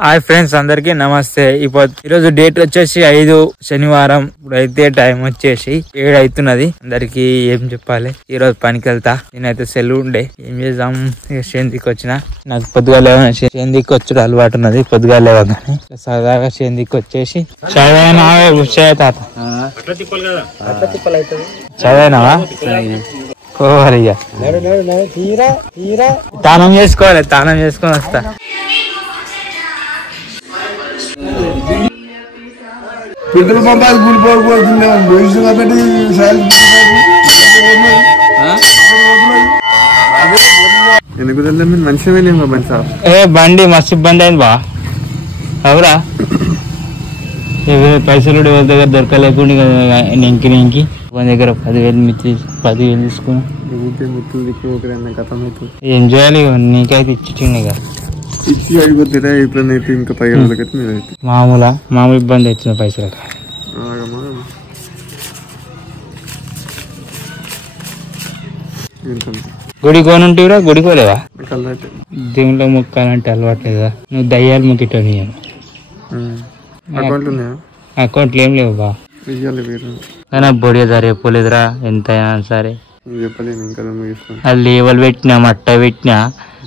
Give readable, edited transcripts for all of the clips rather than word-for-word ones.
Hi friends, అందరికి నమస్తే. ఈరోజు డేట్ వచ్చేసి 5 శనివారం. ఇప్పుడైతే టైం వచ్చేసి 7 అవుతున్నది. అందరికి ఏం చెప్పాలి, ఈ రోజు పనికి వెళ్తా. నేనైతే సెలవు ఉండే, ఏం చేద్దాం, చేందికి వచ్చిన. నాకు పొద్దుగా చేందికి వచ్చుడు అలవాటు ఉన్నది. పొద్దుగా లేవగానే సరదాగా చేందికి వచ్చేసి చదివినావా? తానం చేసుకోవాలి, తానం చేసుకొని వస్తా. పెట్రోల్ పంప్ బండి మస్తు ఇబ్బంది అయింది బా. అవురా, పైసలు ఎవరి దగ్గర దొరకలేకుండా నెంకి మన దగ్గర 10,000 తీసుకుని ఏం చేయాలి. నీకైతే ఇచ్చింది కదా, ఇచ్చి అయిపోతే ఇప్పుడైతే ఇంకా 10 రోజులకైతే మీరైతే మామూలు ఇబ్బంది అవుతుంది పైసలు. గుడి కోనుంటివిరా, గుడి కోలేవా? దేవుళ్ళ మొక్కాలంటే అలవాట్లేదా? నువ్వు దయ్యాలు మొక్కిటోని. అకౌంట్లు ఏం లేవు బా. కానీ బొడియ సరిపోలేదురా, ఎంత సరే. అది లేవలు పెట్టినా, మట్ట పెట్టినా,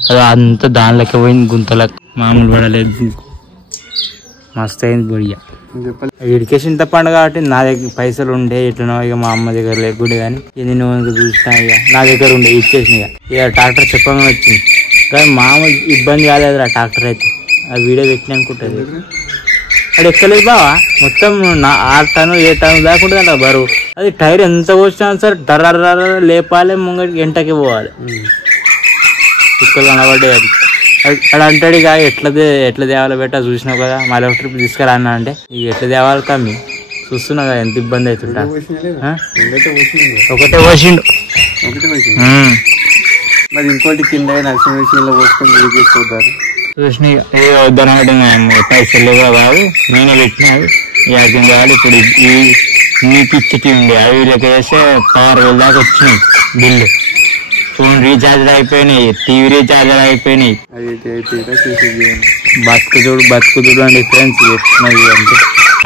అది అంతా దానిలోకి పోయింది, గుంతలకు. మామూలు పడలేదు, మస్తు అయింది బొడియ. వీడికేసి ఇంత పండుగ కాబట్టి నా దగ్గర పైసలు ఉండే ఎట్లనో. ఇక మా అమ్మ దగ్గర లేకుండే, కానీ నేను చూసినా ఇక నా దగ్గర ఉండే ఇచ్చేసిన. ఇక ట్రాక్టర్ చెప్పగానే వచ్చింది, కానీ మామూలు ఇబ్బంది కాలేదురా ట్రాక్టర్ అయితే. ఆ వీడియో పెట్టిన అనుకుంటుంది. అది ఎక్కలేదు బావా, మొత్తం 6 టన్ను 7 టన్ను లేకుండా అలా బరువు. అది టైర్ ఎంత వచ్చినా సరే డర్ర లేపాలి, ముంగడికి ఎంటకి పోవాలి. కుక్కలు కనబడ్డాయి. అది అక్కడ అంటాడు ఇక ఎట్లా తేవాలి బెట్ట, చూసినావు కదా, మళ్ళీ ఒక ట్రిప్ తీసుకురా అన్న. అంటే ఇక ఎట్లా తేవాలి కమ్మి చూస్తున్నావు కదా, ఎంత ఇబ్బంది అవుతుంటా. ఒకటే పోసిండు మరి ఇంకోటి కింద నర్సింగ్ మెషిన్ లో పోసుకొని చూస్తారు. చూసిన ఏ వద్దనమాట, పైసలు లేవా బాబు, నేనే పెట్టినాడు. యాభై కావాలి. ఇప్పుడు ఈ నీకు ఇచ్చటి ఉండే అవి లెక్క చేస్తే 6,000 దాకా వచ్చినాయి బిల్లు. ఫోన్ రీఛార్జ్ అయిపోయినాయి, టీవీ రీఛార్జ్ అయిపోయినాయి. బతుకుతుడు అని డిఫరెన్స్ చెప్తున్నది. అంటే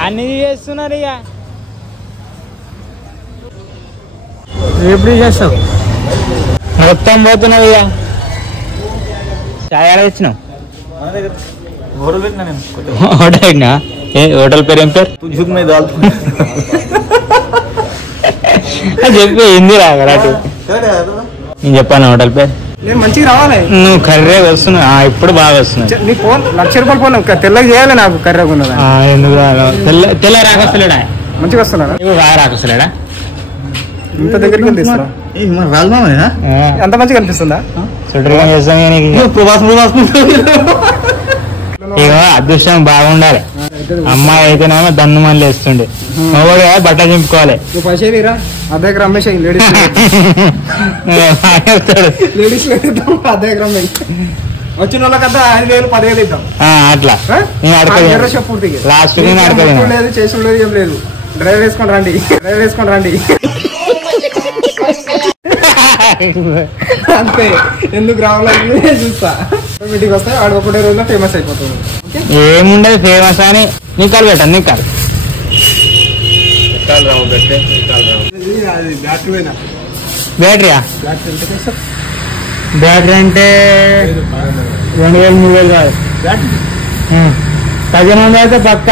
అన్ని చేస్తున్నారు. ఇక ఎప్పుడు చేస్తావు, మొత్తం పోతున్నావు. ఇక చాయ్ తెచ్చినావు. హోటల్ పేరు ఏం పేరు చెప్పి హిందీ రాదు. నేను చెప్పాను హోటల్ పేరు. మంచిగా రావాలి, నువ్వు కర్రే వస్తున్నావు. ఇప్పుడు బాగా వస్తున్నావు. నీ ఫోన్ ₹1,00,000 ఫోన్ తెల్లగా చేయాలి. నాకు కర్రెగా ఉన్నదా? ఎందుకు తెల్ల రాకొస్తలేడా? మంచిగా వస్తున్నాడా? బాగా రాకొస్తలేడా? ఇంత దగ్గరికి వెళ్తా ఎంత మంచిగా అనిపిస్తుందా? చుట్టూ చేస్తాం. ఇక అదృష్టం బాగుండాలి. అమ్మాయి అయితేనేమో దన్ను మళ్ళీ వేస్తుండే, మొగడు బట్ట చింపుకోవాలి. అదే రమేష్ లేడీస్ వచ్చిన వాళ్ళకంతా 5,000 10,000 ఇద్దాం. అట్లా పూర్తిగా లాస్ట్ లేదు, చేసి లేదు, ఏం లేదు. డ్రైవర్ వేసుకొని రండి అంతే. ఎందుకు రావాలని చూస్తా. మీటింగ్ వస్తే వాడు ఒకటే రోజులో ఫేమస్ అయిపోతుంది. ఏముండదు ఫేమస్ అని. నీకాలు పెట్టండి, నీకాలు బ్యాటరీయా? బ్యాటరీ అంటే 2,000 3,000 కాదు, 1500 అయితే పక్క.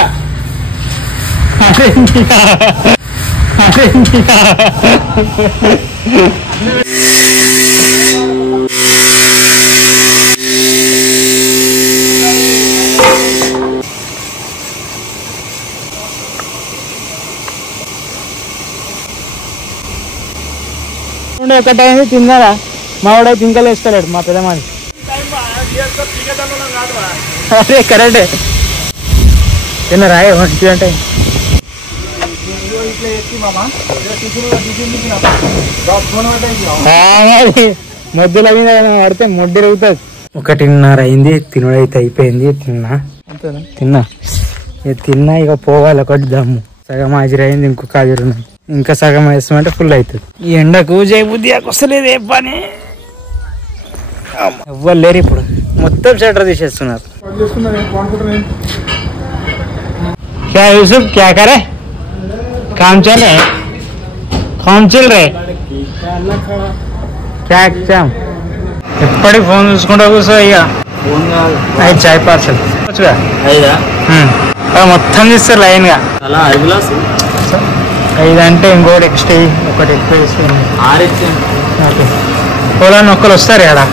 ఒకటైంది తిన్నారా? మా వాడు జింకలు వేసుకోలేడు, మా పెద్దమాది. అదే కరెక్టే. తిన్నారా అంటే మధ్యలో పడితే మొడ్డిరుగుతుంది. 1:30 అయింది. తినుడైతే అయిపోయింది. తిన్నా ఇక పోవాలి. ఒకటి దమ్ము సగం హాజరు అయింది, ఇంకొక హాజరు ఉన్నది. ఇంకా సగం వేస్తామంటే ఫుల్ అవుతుంది. ఈ ఎండకు జయబుద్ధి వస్తలేదు. ఏ పని ఎవ్వరు లేరు ఇప్పుడు. మొత్తం షట్టర్ తీసేస్తున్నారు. क्या यूसुफ क्या करे काम चल रहे क्या ఎప్పటికి ఫోన్ చూసుకుంటా కూర్చో ఇక ఐదు చాయ్ పార్సల్ మొత్తం తీస్తారు లైన్ గా 5 అంటే ఇంకోటి ఎక్స్ట్రా ఒకటి ఎక్కువ ఇస్తుంది. పొలాన్ని ఒక్కరు వస్తారు కదా.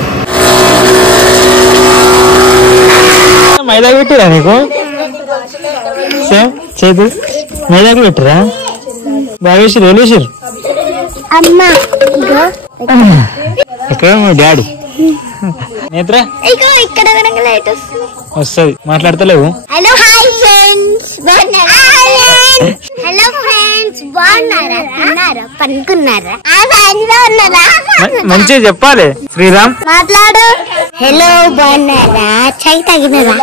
మైదా పెట్టిరా నీకు చేతి మైదాకు పెట్టిరా బాగా వేసారు వెళ్ళేసారు. ఎక్కడ మా డాడీ నేత్ర వస్తుంది మాట్లాడతలేవు. Hello hi friends hello friends బాగున్నారా పనుకున్నారా మంచిగా చెప్పాలి. శ్రీరామ్ మాట్లాడు. హలో బాగున్నారా చాయ్ తాగినారా?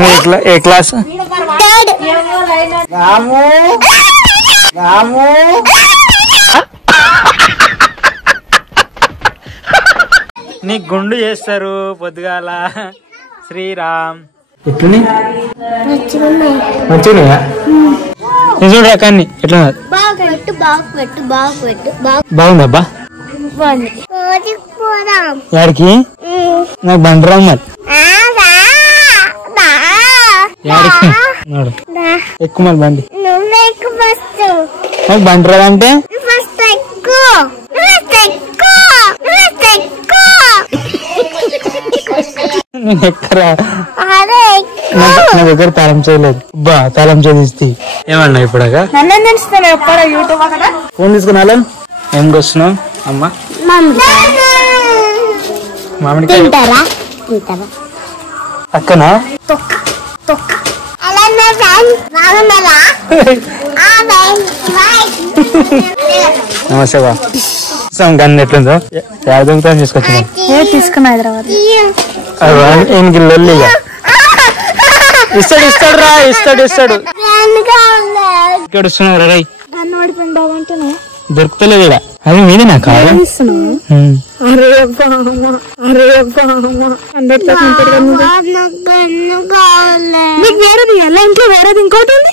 నువ్వు ఏ క్లాస్? థర్డ్. నీ గుండు చేస్తారు పొద్దుగాల. శ్రీరామ్ ఎట్లున్నాయి? మంచిగా చూడు రకాన్ని ఎట్లా బాగుందబ్బా. యాడికి నాకు బండరా మరి యాడికి ఎక్కువ మరి బండి నాకు బండరా అంటే నేను ఎక్కరా నా దగ్గర తాళం చేయలేదు. బా తాళం చేసి ఏమన్నా ఇప్పుడాగా ఫోన్ తీసుకున్నా. ఏం వస్తున్నావు అమ్మా? మామిడికాయ అక్కనా? నమస్తే బా. గన్ను ఎట్లుందో యాదగిరితో తీసుకొచ్చిన తీసుకున్నా హైదరాబాద్. ఎనికి లొల్లిగా ఇస్తాడు రా ఇస్తాడు. ఇక్కడ వస్తున్నావు రై దొరుకుతలేదు ఇక్కడ. అది మీదే నా కాదు. వేరేది ఎలా ఇంట్లో వేరేది ఇంకోటి ఉంది.